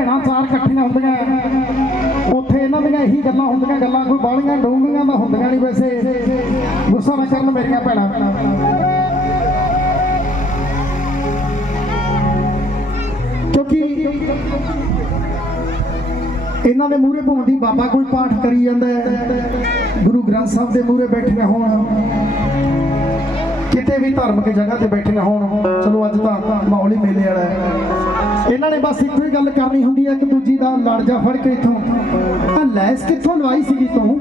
ਭੈਣਾਂ ਚਾਰ ਇਕੱਠੀਆਂ ਹੁੰਦੀਆਂ ਉੱਥੇ ਇਹਨਾਂ ਦੀਆਂ ਇਹੀ ਗੱਲਾਂ ਹੁੰਦੀਆਂ, ਗੱਲਾਂ ਕੋਈ ਬਾਹਲੀਆਂ ਡੂੰਘੀਆਂ ਤਾਂ ਹੁੰਦੀਆਂ ਨਹੀਂ ਵੈਸੇ। ਗੁੱਸਾ ਨਾ ਕਰਨ ਮੇਰੀਆਂ ਭੈਣਾਂ। ਕਿਉਂਕਿ ਇਹਨਾਂ ਦੇ ਮੂਹਰੇ ਭੁੰਦੀ ਬਾਬਾ ਕੋਈ ਪਾਠ ਕਰੀ ਜਾਂਦਾ ਹੈ ਗੁਰੂ ਗ੍ਰੰਥ ਸਾਹਿਬ ਦੇ ਮੂਹਰੇ ਬੈਠੇ ਹੋਣ। ਵੀ ਧਾਰਮਿਕ ਜਗ੍ਹਾ ਤੇ ਬੈਠੀਆਂ ਹੋਣ। ਚਲੋ ਅੱਜ ਤਾਂ ਮਾਹੌਲ ਹੀ ਮੇਲੇ ਵਾਲਾ ਹੈ। ਇਹਨਾਂ ਨੇ ਬਸ ਇੱਕੋ ਹੀ ਗੱਲ ਕਰਨੀ ਹੁੰਦੀ ਹੈ ਇੱਕ ਦੂਜੀ ਦਾ ਲੜ ਜਾ ਫੜ ਕੇ ਇਥੋਂ। ਆ ਲੈਸ ਕਿੱਥੋਂ ਲਵਾਈ ਸੀਗੀ ਤੂੰ?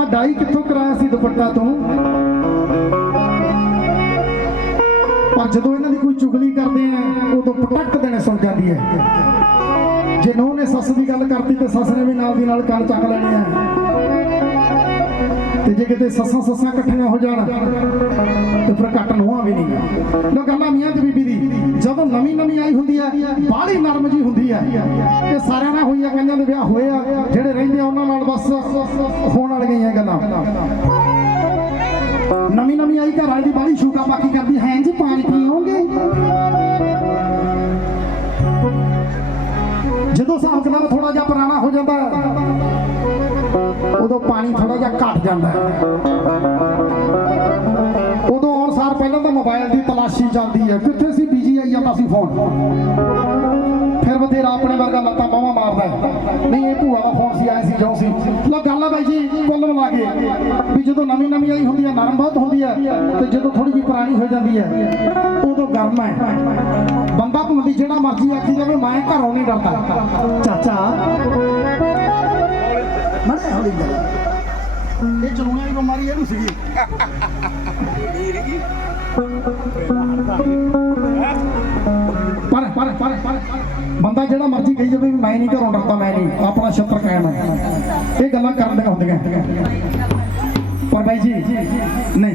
ਆ ਡਾਈ ਕਿੱਥੋਂ ਕਰਾਇਆ ਸੀ ਦੁਪੱਟਾ ਤੂੰ? ਪਰ ਜਦੋਂ ਇਹਨਾਂ ਦੀ ਕੋਈ ਚੁਗਲੀ ਕਰਦੇ ਆ, ਉਦੋਂ ਪਟਕ ਦੇਣੇ ਸੁਣ ਜਾਂਦੀ ਹੈ। ਜੇ ਨੂੰਹ ਨੇ ਸੱਸ ਦੀ ਗੱਲ ਕਰਤੀ ਤੇ ਸੱਸ ਨੇ ਵੀ ਨਾਲ ਦੀ ਨਾਲ ਕੰਨ ਚੱਕ ਲੈਣੇ ਆ। ਤੇ ਜੇ ਕਿਤੇ ਸੱਸਾਂ ਸੱਸਾਂ ਇਕੱਠੀਆਂ ਹੋ ਜਾਣ, ਤੇ ਫਿਰ ਘੱਟ ਨੂੰਹਾਂ ਵੀ ਨਹੀਂ ਲੋ ਗੱਲਾਂ ਮੀਆਂ ਤੇ ਬੀਬੀ ਦੀ। ਜਦੋਂ ਨਵੀਂ ਨਵੀਂ ਆਈ ਹੁੰਦੀ ਹੈ ਬਾਹਲੀ ਨਰਮ ਜੀ ਹੁੰਦੀ ਹੈ ਤੇ ਸਾਰਿਆਂ ਨਾਲ ਹੋਈਆਂ ਕਈਆਂ ਦੇ ਵਿਆਹ ਹੋਏ ਆ, ਜਿਹੜੇ ਰਹਿੰਦੇ ਆ ਉਹਨਾਂ ਨਾਲ ਬਸ ਹੋਣ ਵਾਲੀਆਂ ਗੱਲਾਂ। ਨਵੀਂ ਨਵੀਂ ਆਈ, ਘਰ ਵਾਲੀ ਦੀ ਬਾਹਲੀ ਸ਼ੂਕਾ ਬਾਕੀ ਕਰਦੀ, ਹੈ ਜੀ, ਪਾਣੀ ਪੀਓਗੇ? ਜਦੋਂ ਹਿਸਾਬ ਕਿਤਾਬ ਥੋੜਾ ਜਿਹਾ ਪੁਰਾਣਾ ਹੋ ਜਾਂਦਾ ਉਦੋਂ ਪਾਣੀ ਥੋੜਾ ਜਿਹਾ ਘਟ ਜਾਂਦਾ ਹੈ। ਉਦੋਂ ਆਉਣ ਸਾਰ ਪਹਿਲਾਂ ਤਾਂ ਮੋਬਾਈਲ ਦੀ ਤਲਾਸ਼ੀ ਜਾਂਦੀ ਹੈ। ਕਿੱਥੇ ਸੀ ਬੀਜੀ ਆਈ ਜਾਂਦਾ ਸੀ ਫੋਨ ਫਿਰ ਬਥੇਰਾ ਆਪਣੇ ਵਰਗਾ ਲੱਤਾਂ ਬਾਹਾਂ ਮਾਰਦਾ ਨਹੀਂ, ਇਹ ਭੂਆ ਦਾ ਫੋਨ ਸੀ ਆਇਆ ਸੀ ਜੋ ਸੀ। ਲੋ ਗੱਲ ਆ ਬਾਈ ਜੀ ਕੁੱਲ ਮਿਲਾ ਕੇ। ਵੀ ਜਦੋਂ ਨਵੀਂ ਨਵੀਂ ਆਈ ਹੁੰਦੀ ਹੈ, ਨਰਮ ਬਹੁਤ ਹੁੰਦੀ ਹੈ, ਤੇ ਜਦੋਂ ਥੋੜੀ ਜਿਹੀ ਪੁਰਾਣੀ ਹੋ ਜਾਂਦੀ ਹੈ, ਉਦੋਂ ਗਰਮ ਹੈ। ਬੰਦਾ ਭੁੰਦੀ ਜਿਹੜਾ ਮਰਜ਼ੀ ਆਖੀ ਜਾਵੇ, ਮੈਂ ਘਰੋਂ ਨਹੀਂ ਡਰਦਾ। ਚਾਚਾ ਮਰੇ ਹੌਲੀ ਗੱਲ ਇਹ ਚਲੂਣੇ ਦੀ ਬਿਮਾਰੀ ਇਹਨੂੰ ਪਰ ਪਰ ਪਰ ਪਰ, ਬੰਦਾ ਜਿਹੜਾ ਮਰਜ਼ੀ ਕਹੀ ਜਾਵੇ ਮੈਂ ਨਹੀਂ ਘਰੋਂ ਡਰਦਾ, ਮੈਂ ਨਹੀਂ। ਆਪਣਾ ਛੱਤਰ ਕਾਇਮ ਹੈ। ਇਹ ਗੱਲਾਂ ਕਰਨ ਦੀਆਂ ਹੁੰਦੀਆਂ। ਪਰ ਬਾਈ ਜੀ ਨਹੀਂ।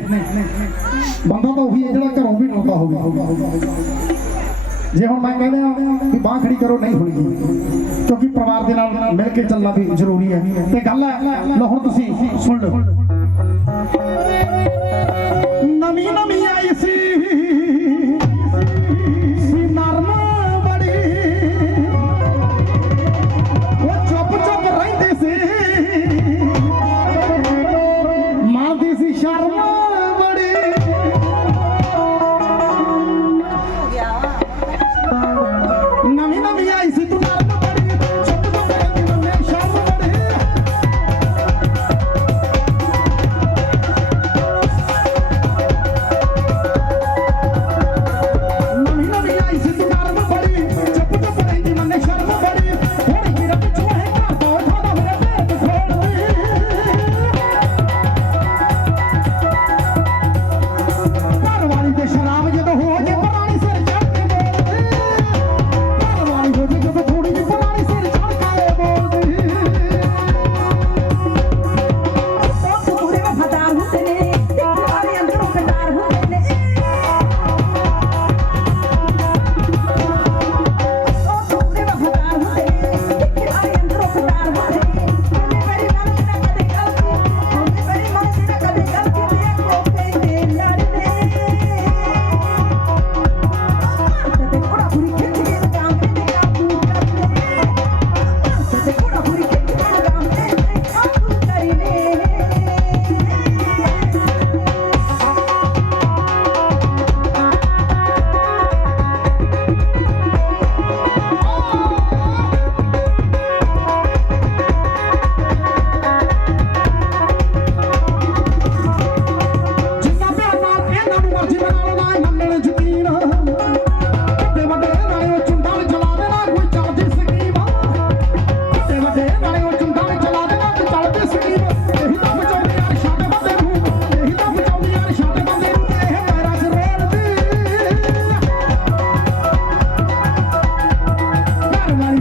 ਬੰਦਾ ਤਾਂ ਉਹੀ ਹੈ ਜਿਹੜਾ ਘਰੋਂ ਵੀ ਡਰਦਾ ਹੋਵੇ। ਜੇ ਹੁਣ ਮੈਂ ਕਹਿੰਦਾ ਵੀ ਬਾਹ ਖੜੀ ਕਰੋ, ਨਹੀਂ ਹੋਣੀ। ਕਿਉਂਕਿ ਪਰਿਵਾਰ ਦੇ ਨਾਲ ਮਿਲ ਕੇ ਚੱਲਣਾ ਵੀ ਜ਼ਰੂਰੀ ਹੈ। ਤੇ ਗੱਲ ਹੈ ਲੋ ਹੁਣ ਤੁਸੀਂ ਸੁਣ ਲਓ। ਨਵੀਂ ਨਵੀਂ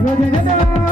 ¡Gracias!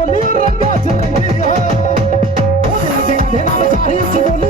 ਬੋਲੀ ਰੰਗਾ ਚ ਰੰਗੀ ਹੈ ਉਹ ਦਿਨ ਦਿਨ ਦੇ ਨਾਲ ਸਾਰੀ ਸੀ ਬੋਲੀ